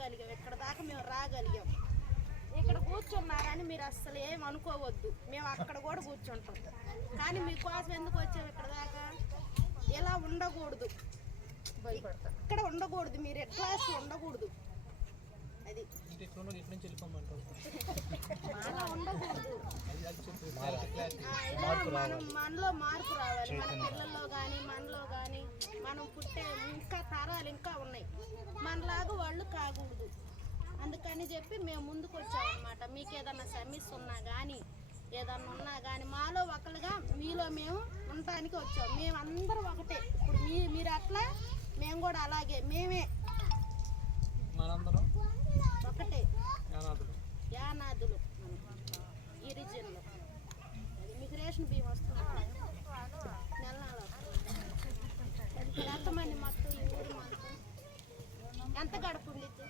రాగలిగాం, ఇక్కడ దాకా మేము రాగలిగాం. ఇక్కడ కూర్చున్నా కానీ మీరు అస్సలు ఏం అనుకోవద్దు, మేము అక్కడ కూడా కూర్చుంటాం. కానీ మీకోసం ఎందుకు వచ్చాము ఇక్కడ దాకా? ఇలా ఉండకూడదు, ఇక్కడ ఉండకూడదు, మీరు ఎట్లా ఉండకూడదు. అది అలా ఉండకూడదు. మనలో మార్పు రావాలి, మన పిల్లల్లో కానీ మనలో కానీ. మనం పుట్టే ఇంకా తరాలు ఇంకా ఉన్నాయి, మనలాగా వాళ్ళు కాకూడదు. అందుకని చెప్పి మేము ముందుకు వచ్చామన్నమాట. మీకు ఏదన్నా సమస్య ఉన్నా కానీ ఏదన్నా ఉన్నా కానీ మాలో ఒకరుగా మీలో మేము ఉండటానికి వచ్చాం. మేమందరం ఒకటే. ఇప్పుడు మీరు అట్లా, మేము కూడా అలాగే, మేమే ఒకటే. యానాదులు ఈ రీజియన్లో. అది మీకు రేషన్ బియ్యం వస్తుంది నెల ఎంతమంది మొత్తం ఈ ఊరు మొత్తం ఎంత గడుపు ఉండిద్ది?